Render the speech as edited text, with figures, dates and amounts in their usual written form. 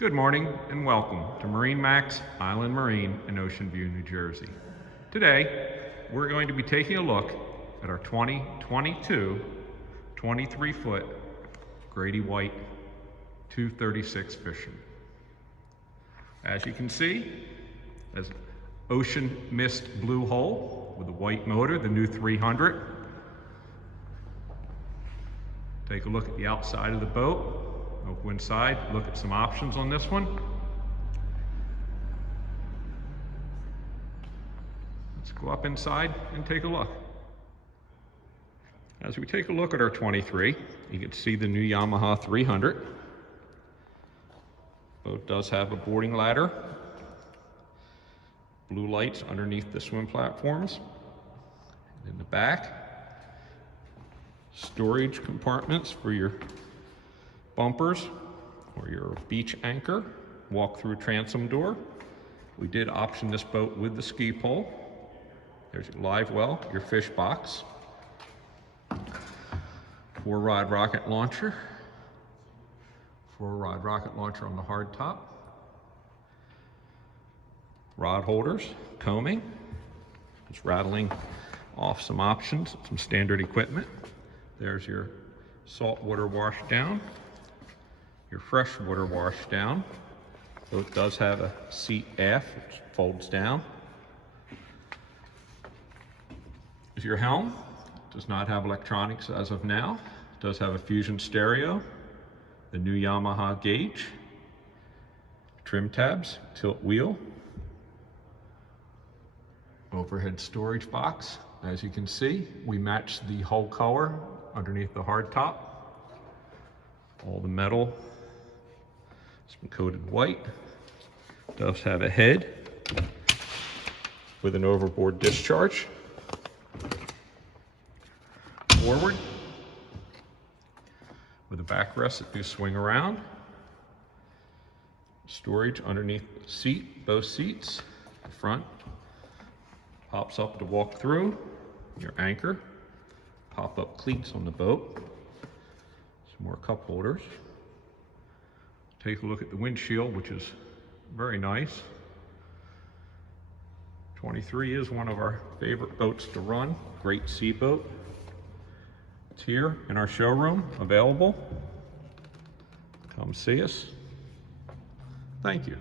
Good morning and welcome to MarineMax Island Marine in Ocean View, New Jersey. Today, we're going to be taking a look at our 2022 23-foot Grady-White 236 Fisherman. As you can see, as an ocean mist blue hull with a white motor, the new 300. Take a look at the outside of the boat. We'll go inside, look at some options on this one. Let's go up inside and take a look. As we take a look at our 23, you can see the new Yamaha 300. Boat does have a boarding ladder. Blue lights underneath the swim platforms. In the back, storage compartments for your bumpers or your beach anchor, walk-through transom door. We did option this boat with the ski pole. There's your live well, your fish box, 4-rod rocket launcher, 4-rod rocket launcher on the hardtop, rod holders, combing, just rattling off some options, some standard equipment. There's your saltwater wash down, your freshwater wash down. Boat does have a seat aft, which folds down. Is your helm. Does not have electronics as of now. Does have a fusion stereo, the new Yamaha gauge, trim tabs, tilt wheel, overhead storage box. As you can see, we matched the hull color underneath the hardtop. All the metal has been coated white. Does have a head with an overboard discharge. Forward with a backrest that do swing around. Storage underneath the seat, both seats. The front pops up to walk through. Your anchor, pop-up cleats on the boat. Some more cup holders. Take a look at the windshield, which is very nice. 23 is one of our favorite boats to run. Great sea boat. It's here in our showroom, available. Come see us. Thank you.